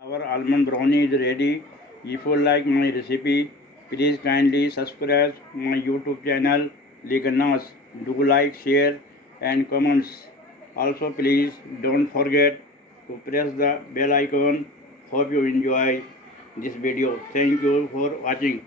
Our almond brownie is ready. If you like my recipe, please kindly subscribe my YouTube channel Ganache. Do like, share and comments. Also please don't forget to press the bell icon. Hope you enjoy this video. Thank you for watching.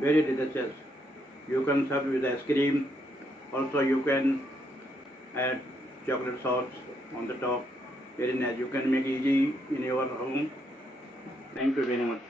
Very delicious. You can serve with ice cream. Also you can add chocolate sauce on the top. Very nice. You can make easy in your home. Thank you very much.